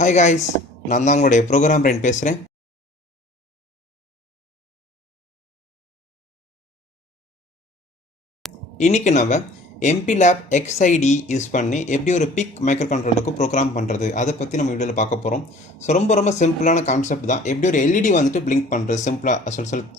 Hi guys, நான் தான் உங்களுடைய ப்ரோக்ராம் பிரெயின் பேசுகிறேன். இன்றைக்கி நம்ம MPLAB XIDE யூஸ் பண்ணி எப்படி ஒரு பிக் மைக்ரோ கண்ட்ரோலருக்கு ப்ரோக்ராம் பண்ணுறது அதை பற்றி நம்ம வீடியோவில் பார்க்க போகிறோம். ஸோ ரொம்ப சிம்பிளான கான்செப்ட் தான். எப்படி ஒரு எல்இடி வந்துட்டு பிளிங்க் பண்ணுறது சிம்பிளாக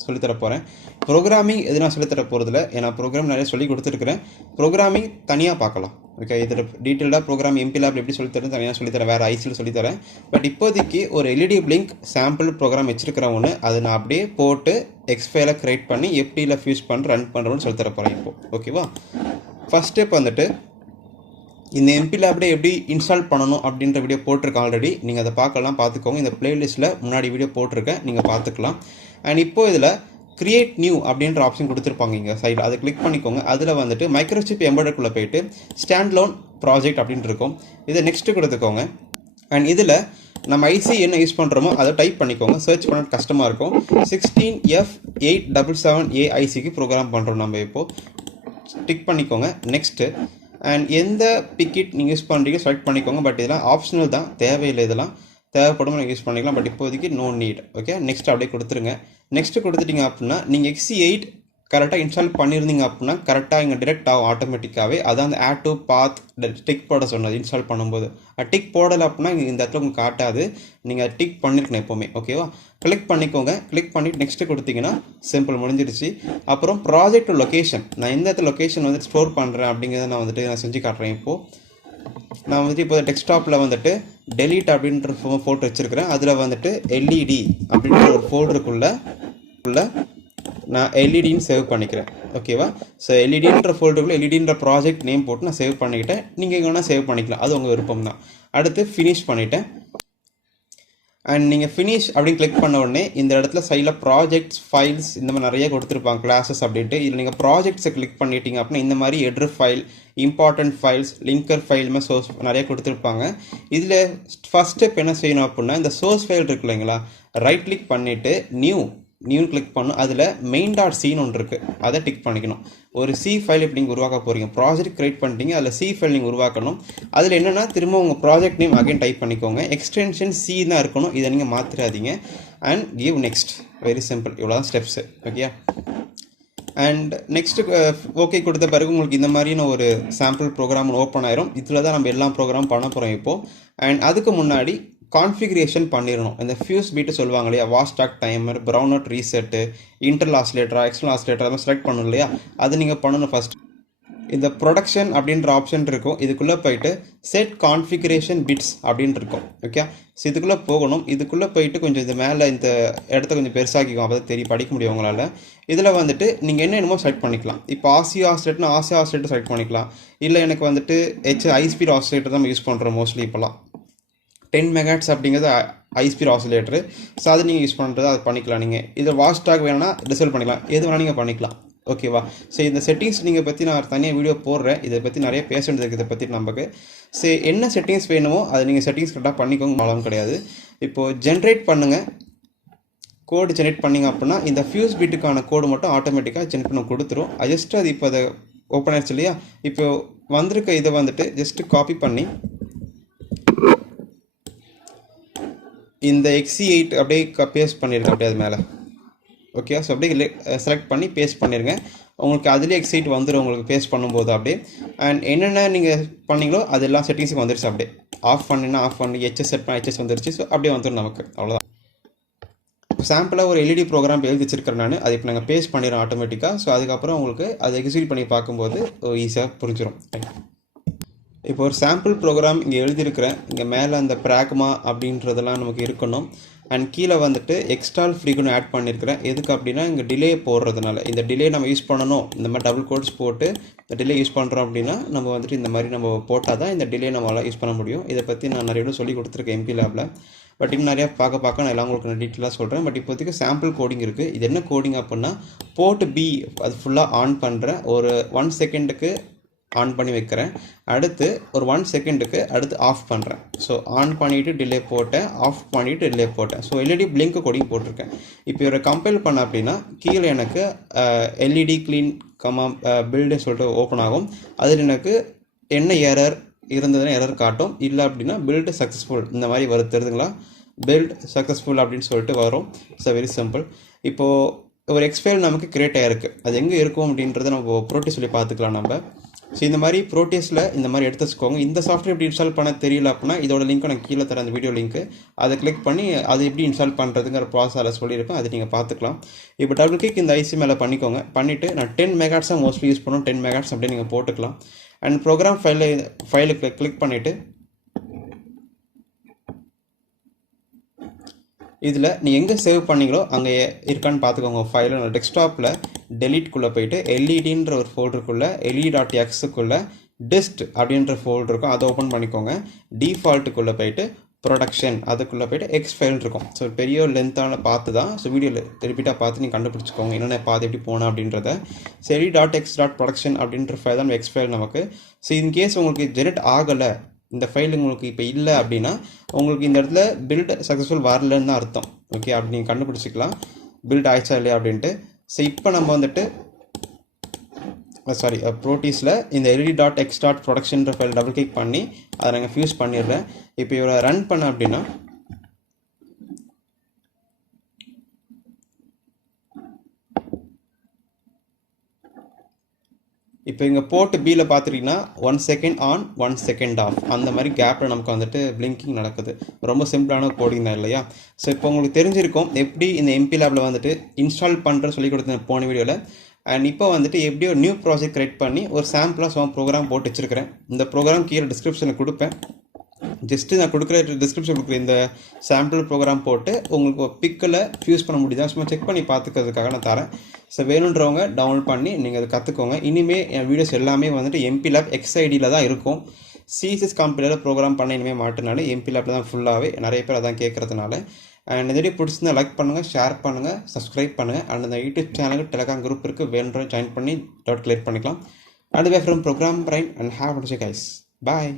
சொல்லித்தர போகிறேன். ப்ரோக்ராமிங் எது நான் சொல்லித்தர போகிறதில்ல, ஏன்னா ப்ரோக்ராம் நிறைய சொல்லி கொடுத்துருக்குறேன். ப்ரோக்ராமிங் தனியாக பார்க்கலாம். ஓகே, இதில் டீட்டெயிலாக ப்ரோக்ராம் MPLAB எப்படி சொல்லித்தரேன் தனியாக சொல்லித்தரேன், வேறு ஐசியில் சொல்லித்தரேன். பட் இப்போதைக்கு ஒரு எல்இடி பிளிங்க் சாம்பிள் ப்ரோக்ராம் வச்சுருக்கிறவொன்று அதை நான் அப்படியே போட்டு எக்ஸ்ஃபைல க்ரியேட் பண்ணி எப்படியில் ஃபியூஸ் பண்ணி ரன் பண்ணுறோன்னு சொல்லித்தர போகிறேன் இப்போது. ஓகேவா, ஃபஸ்ட் ஸ்டெப் வந்துட்டு இந்த MPLAB எப்படி இன்ஸ்டால் பண்ணணும் அப்படின்ற வீடியோ போட்டிருக்கேன் ஆல்ரெடி. நீங்கள் அதை பார்த்துக்கோங்க. இந்த பிளேலிஸ்ட்டில் முன்னாடி வீடியோ போட்டிருக்கேன், நீங்கள் பார்த்துக்கலாம். அண்ட் இப்போது இதில் கிரியேட் நியூ அப்படின்ற ஆப்ஷன் கொடுத்துருப்பாங்க இங்கே சைடில், அதை கிளிக் பண்ணிக்கோங்க. அதில் வந்துட்டு மைக்ரோசிப் எம்பெடட்குள்ளே போயிட்டு ஸ்டாண்ட் லோன் ப்ராஜெக்ட் அப்படின்ட்டு இருக்கும், இதை நெக்ஸ்ட்டு கொடுத்துக்கோங்க. அண்ட் இதில் நம்ம ஐசி என்ன யூஸ் பண்ணுறோமோ அதை டைப் பண்ணிக்கோங்க. சர்ச் பண்ண கஷ்டமாக இருக்கும். 16F877A ஐசிக்கு ப்ரோக்ராம் பண்ணுறோம் நம்ம இப்போது. டிக் பண்ணிக்கோங்க. நெக்ஸ்ட்டு அண்ட் எந்த பிக்கெட் நீங்கள் யூஸ் பண்ணுறீங்க செலக்ட் பண்ணிக்கோங்க. பட் இதெல்லாம் ஆப்ஷனல் தான், தேவையில்லை. இதெல்லாம் தேவைப்படும் நீங்கள் யூஸ் பண்ணிக்கலாம், பட் இப்போதைக்கு நோ நீட். ஓகே, நெக்ஸ்ட் அப்படியே கொடுத்துருங்க. நெக்ஸ்ட்டு கொடுத்துட்டிங்க அப்படின்னா நீங்கள் XE8 கரெக்டாக இன்ஸ்டால் பண்ணியிருந்தீங்க அப்படின்னா கரெக்டாக இங்கே டிரெக்ட் ஆகும் ஆட்டோமேட்டிக்காகவே. அதான் அந்த ஆட் டு பாத் டிக் போட சொன்னது இன்ஸ்டால் பண்ணும்போது. டிக் போடலை அப்படின்னா இங்கே இந்த இடத்துல உங்களுக்கு காட்டாது. நீங்கள் டிக் பண்ணியிருக்கணும் எப்போவுமே. ஓகேவா, கிளிக் பண்ணிக்கோங்க. கிளிக் பண்ணிவிட்டு நெக்ஸ்ட்டு கொடுத்தீங்கன்னா சிம்பிள் முடிஞ்சிடுச்சு. அப்புறம் ப்ராஜெக்ட் லொக்கேஷன், நான் எந்த இடத்துல லொக்கேஷன் வந்துட்டு ஸ்டோர் பண்ணுறேன் அப்படிங்கிறத நான் செஞ்சு காட்டுறேன். இப்போது நான் வந்துட்டு இப்போ டெஸ்க்டாப்பில் வந்துட்டு டெலீட் அப்படின்ற ஃபோட்டோ வச்சுருக்கிறேன். அதில் வந்துட்டு LED அப்படின்ற ஒரு ஃபோல்டருக்குள்ளே நான் எல்இடின்னு சேவ் பண்ணிக்கிறேன். ஓகேவா, ஸோ எல்இடின்ற ஃபோல்டருக்குள்ளே எல்இடின்ற ப்ராஜெக்ட் நேம் போட்டு நான் சேவ் பண்ணிக்கிட்டேன். நீங்கள் எங்கே வேணால் சேவ் பண்ணிக்கலாம், அது உங்கள் விருப்பம் தான். அடுத்து ஃபினிஷ் பண்ணிவிட்டேன். அண்ட் நீங்கள் ஃபினிஷ் அப்படின்னு கிளிக் பண்ண உடனே இந்த இடத்துல சைடில் ப்ராஜெக்ட்ஸ் ஃபைல்ஸ் இந்த மாதிரி நிறைய கொடுத்துருப்பாங்க, கிளாஸஸ் அப்படின்ட்டு. இதில் நீங்கள் ப்ராஜெக்ட்ஸை கிளிக் பண்ணிட்டீங்க அப்படின்னா இந்த மாதிரி header file, important files, linker ஃபைல்மே சோர்ஸ் நிறைய கொடுத்துருப்பாங்க. இதில் ஃபஸ்ட் ஸ்டெப் என்ன செய்யணும் அப்படின்னா இந்த சோர்ஸ் ஃபைல் இருக்கு இல்லைங்களா, ரைட் கிளிக் பண்ணிவிட்டு நியூ கிளிக் பண்ணும். அதில் main.cன்னு ஒன்று இருக்குது, அதை டிக் பண்ணிக்கணும். ஒரு C ஃபைல் இப்படி நீங்கள் உருவாக்க போகிறீங்க. ப்ராஜெக்ட் க்ரியேட் பண்ணிட்டீங்க, அதில் C ஃபைல் நீங்கள் உருவாக்கணும். அதில் என்னென்னா திரும்ப உங்கள் ப்ராஜெக்ட் நேம் அகைன் டைப் பண்ணிக்கோங்க. எக்ஸ்டென்ஷன் C தான் இருக்கணும், இதை நீங்கள் மாற்றிடாதீங்க. And give next. Very simple, இவ்வளோ தான் steps. Okay, and next okay கொடுத்த பிறகு உங்களுக்கு இந்த மாதிரியான ஒரு சாம்பிள் ப்ரோக்ராம் ஓப்பன் ஆயிரும். இதில் தான் நம்ம எல்லா ப்ரோக்ராம் பண்ண போகிறோம் இப்போது. அண்ட் அதுக்கு முன்னாடி கான்ஃபிகரேஷன் பண்ணிடணும். இந்த ஃபியூஸ் பீட்டு சொல்லுவாங்க இல்லையா, watchdog timer, brown out reset, internal ஆசிலேட்டரா எக்ஸ்டர்னல் ஆசிலேட்டர் அதெல்லாம் செலக்ட் பண்ணணும் இல்லையா, அது நீங்கள் பண்ணணும் ஃபஸ்ட். இந்த ப்ரொடக்ஷன் அப்படின்ற ஆப்ஷன் இருக்கும், இதுக்குள்ளே போயிட்டு செட் கான்ஃபிகரேஷன் பிட்ஸ் அப்படின்னு இருக்கும். ஓகே, ஸோ இதுக்குள்ளே போகணும். இதுக்குள்ளே போயிட்டு கொஞ்சம் இது மேலே இந்த இடத்த கொஞ்சம் பெருசாக்கிக்கும், அப்போ தான் தெரியும், படிக்க முடியும் உங்களால். இதில் வந்துட்டு நீங்கள் என்னென்னமோ செலக்ட் பண்ணிக்கலாம். இப்போ ஆசி ஆசிலேட்டர்னா ஆசி ஆசிலேட்டர் செலக்ட் பண்ணிக்கலாம். இல்லை எனக்கு வந்துட்டு ஹைஸ்பீட் ஆசிலேட்டர் தான் நம்ம யூஸ் பண்ணுறோம் மோஸ்ட்லி இப்போலாம். 10 MHz அப்படிங்கிறது ஹைஸ்பீட் ஆசிலேட்டரு. ஸோ அது நீங்கள் யூஸ் பண்ணுறது அது பண்ணிக்கலாம். நீங்கள் இதை வாஸ்டாக் வேணும்னா டிசேபிள் பண்ணிக்கலாம், எது வேணால் நீங்கள் பண்ணிக்கலாம். ஓகேவா, ஸோ இந்த செட்டிங்ஸ் நீங்கள் பற்றி நான் தனியாக வீடியோ போடுறேன், இதை பற்றி நிறைய பேச வேண்டியது இருக்குது. இதை பற்றி நமக்கு என்ன செட்டிங்ஸ் வேணுமோ அதை நீங்கள் செட்டிங்ஸ் கரெக்டாக பண்ணிக்கோங்க, மாலம் கிடையாது. இப்போது ஜென்ரேட் பண்ணுங்கள். கோடு ஜென்ரேட் பண்ணிங்க அப்படின்னா இந்த ஃபியூஸ் பீட்டுக்கான கோடு மட்டும் ஆட்டோமேட்டிக்காக ஜென்ரேட் பண்ண கொடுத்துரும். ஜஸ்ட்டு அது இப்போ அதை ஓப்பன் ஆகிடுச்சு இல்லையா, இப்போ வந்திருக்க இதை வந்துட்டு ஜஸ்ட்டு காப்பி பண்ணி இந்த XE8 அப்படியே பேஸ்ட் பண்ணியிருக்கேன் அப்படியே அது மேலே. ஓகே, ஸோ அப்படியே செலக்ட் பண்ணி பேஸ்ட் பண்ணிடுங்க. உங்களுக்கு அதுலேயே XE8 வந்துடும் உங்களுக்கு பேஸ்ட் பண்ணும்போது அப்படியே. அண்ட் என்னென்ன நீங்கள் பண்ணீங்களோ அதெல்லாம் செட்டிங்ஸுக்கு வந்துருச்சு. அப்படியே ஆஃப் பண்ணினா ஆஃப் பண்ணி HS செட் பண்ணி HS வந்துருச்சு. ஸோ அப்படியே வந்துடும் நமக்கு, அவ்வளோதான். சாம்பிளாக ஒரு LED ப்ரோக்ராம் எழுதி வச்சிருக்கிறேன் நான், அது இப்போ நாங்கள் பேஸ்ட் பண்ணிடுறோம் ஆட்டோமேட்டிக்காக. ஸோ அதுக்கப்புறம் உங்களுக்கு அதை எக்ஸிக்யூட் பண்ணி பார்க்கும்போது ஈஸியாக புரிஞ்சிடும். இப்போ ஒரு சாம்பிள் ப்ரோக்ராம் இங்கே எழுதியிருக்கிறேன். இங்கே மேலே அந்த ப்ராக்மா அப்படின்றதெல்லாம் நமக்கு இருக்கணும். அண்ட் கீழே வந்துட்டு எக்ஸ்ட்ரால் ஃப்ரீக்குன்னு ஆட் பண்ணியிருக்கிறேன். எதுக்கு அப்படின்னா இங்கே டிலே போடுறதுனால, இந்த டிலே நம்ம யூஸ் பண்ணணும். இந்த மாதிரி டபுள் கோட்ஸ் போட்டு இந்த டிலே யூஸ் பண்ணுறோம் அப்படின்னா நம்ம வந்துட்டு இந்த மாதிரி நம்ம போட்டால் தான் இந்த டிலே நம்மளால் யூஸ் பண்ண முடியும். இதை பற்றி நான் நிறைய சொல்லி கொடுத்துருக்கேன் MPLABல. பட் இன்னும் நிறையா பார்க்க நான் எல்லாம் உங்களுக்கு நான் டீட்டெயிலாக சொல்கிறேன். பட் இப்போதைக்கு சாம்பிள் கோடிங் இருக்குது. இது என்ன கோடிங் அப்படின்னா போர்ட் B அது ஃபுல்லாக ஆன் பண்ணுறேன். ஒரு 1 செகண்டுக்கு ஆன் பண்ணி வைக்கிறேன். அடுத்து ஒரு 1 செகண்டுக்கு அடுத்து ஆஃப் பண்ணுறேன். ஸோ ஆன் பண்ணிவிட்டு டிலே போட்டேன், ஆஃப் பண்ணிவிட்டு டிலே போட்டேன். ஸோ LED பிளிங்க் கோடிங் போட்டிருக்கேன். இப்போ இவரை கம்பைல் பண்ண அப்படின்னா கீழே எனக்கு LED க்ளீன் பில்டுன்னு சொல்லிட்டு ஓப்பன் ஆகும். அதில் எனக்கு என்ன எரர் இருந்ததுன்னா எரர் காட்டும், இல்லை அப்படின்னா பில்ட் சக்ஸஸ்ஃபுல் இந்த மாதிரி வரும் தெரியுதுங்களா. பில்ட் சக்ஸஸ்ஃபுல் அப்படின்னு சொல்லிட்டு வரும். So very simple. இப்போது ஒரு எக்ஸ்ஃபைல் நமக்கு கிரியேட் ஆகிருக்கு, அது எங்கே இருக்கும் அப்படின்றத நம்ம ப்ரோட்டியூஸ் சொல்லி பார்த்துக்கலாம் நம்ம. ஸோ இந்த மாதிரி ப்ரோட்டியூஸில் இந்த மாதிரி எடுத்து வச்சுக்கோங்க. இந்த சாஃப்ட்வேர் எப்படி இன்ஸ்டால் பண்ண தெரியல அப்படின்னா இதோட லிங்க் நான் கீழே தரேன், அந்த வீடியோ லிங்க்கு, அதை கிளிக் பண்ணி அது எப்படி இன்ஸ்டால் பண்ணுறதுங்கிற ப்ராசஸில் சொல்லியிருப்பேன், அதை நீங்கள் பார்த்துக்கலாம். இப்போ டபுள் கிளிக் இந்த ஐசி மேலே பண்ணிக்கோங்க. பண்ணிவிட்டு நான் 10 மெகாட்ஸ் தான் மோஸ்ட்லி யூஸ் பண்ணுவோம், 10 மெகாட்ஸ் அப்படியே நீங்கள் போட்டுக்கலாம். அண்ட் ப்ரோக்ராம் ஃபைலுக்கு கிளிக் பண்ணிவிட்டு இதில் நீங்கள் எங்கே சேவ் பண்ணீங்களோ அங்கே இருக்கான்னு பார்த்துக்கோங்க. ஃபைலில் டெஸ்க்டாப்பில் டெலீட்குள்ளே போயிட்டு எல்இடின்ற ஒரு ஃபோல்டருக்குள்ளே எல்இ.எக்ஸுக்குள்ளே டிஸ்ட் அப்படின்ற ஃபோல்டர் இருக்கும், அதை ஓப்பன் பண்ணிக்கோங்க. டிஃபால்ட்டுக்குள்ளே போயிட்டு ப்ரொடக்ஷன் அதுக்குள்ளே போய்ட்டு எக்ஸ் ஃபைல் இருக்கும். ஸோ பெரிய லென்த்தான பார்த்து தான், ஸோ வீடியோவில் ரிப்பீட்டாக பார்த்து நீங்கள் கண்டுபிடிச்சிக்கோங்க என்னென்ன பார்த்து எப்படி போனால் அப்படின்றத. சரி .x.production அப்படின்ற ஃபைல் தான் எக்ஸ் ஃபைல் நமக்கு. ஸோ இன்கேஸ் உங்களுக்கு ஜெனரேட் ஆகலை, இந்த ஃபைல் உங்களுக்கு இப்போ இல்லை அப்படின்னா உங்களுக்கு இந்த இடத்துல பில்ட் சக்ஸஸ்ஃபுல் வரலன்னு தான் அர்த்தம். ஓகே, அப்படி நீங்கள் கண்டுபிடிச்சிக்கலாம் பில்ட் ஆயிடுச்சா இல்லையா அப்படின்ட்டு. ஸோ இப்போ நம்ம வந்துட்டு ப்ரோட்டியூஸில் இந்த LED.x.production ஃபைல் டபுள் கிளிக் பண்ணி அதை நாங்கள் ஃபியூஸ் பண்ணிடுறேன். இப்போ இவரை ரன் பண்ண அப்படின்னா இப்போ இங்கே போர்ட் பியில் பார்த்துட்டிங்கன்னா 1 செகண்ட் ஆன் 1 செகண்ட் ஆஃப் அந்த மாதிரி கேப்பில் நமக்கு வந்துட்டு பிளிங்கிங் நடக்குது. ரொம்ப சிம்பிளான கோடிங் தான் இல்லையா. ஸோ இப்போ உங்களுக்கு தெரிஞ்சிருக்கும் எப்படி இந்த MPLABல வந்துட்டு இன்ஸ்டால் பண்ணுற சொல்லி கொடுத்தேன் போன வீடியோவில். அண்ட் இப்போ வந்துட்டு எப்படி ஒரு நியூ ப்ராஜெக்ட் கிரியேட் பண்ணி ஒரு சாம்பிளாக ப்ரோக்ராம் போட்டு வச்சுருக்கிறேன். இந்த ப்ரோக்ராம் கீழே டிஸ்கிரிப்ஷனில் கொடுப்பேன். ஜஸ்ட்டு நான் டிஸ்கிரிப்ஷன் கொடுக்குற இந்த சாம்பிள் ப்ரோக்ராம் போட்டு உங்களுக்கு பிக்கில் ஃபியூஸ் பண்ண முடியுதா சும்மா செக் பண்ணி பார்த்துக்கிறதுக்காக நான் தரேன். ஸோ வேணுன்றவங்க டவுன்லோட் பண்ணி நீங்கள் அதை கற்றுக்கோங்க. இனிமேல் என் வீடியோஸ் எல்லாமே வந்துட்டு MPLAB XIDE தான் இருக்கும். CSS கம்பெனியில் ப்ரோக்ராம் பண்ண இனிமேல் மாட்டினாலே MPLAB தான் ஃபுல்லாகவே, நிறைய பேர் அதான் கேட்குறதுனால. அண்ட் இந்த வீடியோ பிடிச்சிருந்தா லைக் பண்ணுங்கள், ஷேர் பண்ணுங்கள், சப்ஸ்கிரைப் பண்ணுங்கள். அண்ட் அந்த யூடியூப் சேனலுக்கு டெலகிராம் குரூப் இருக்குது, வேணுன்ற ஜாயின் பண்ணி டவுட் கிளியர் பண்ணிக்கலாம். And we from program brain and have a guys. Bye.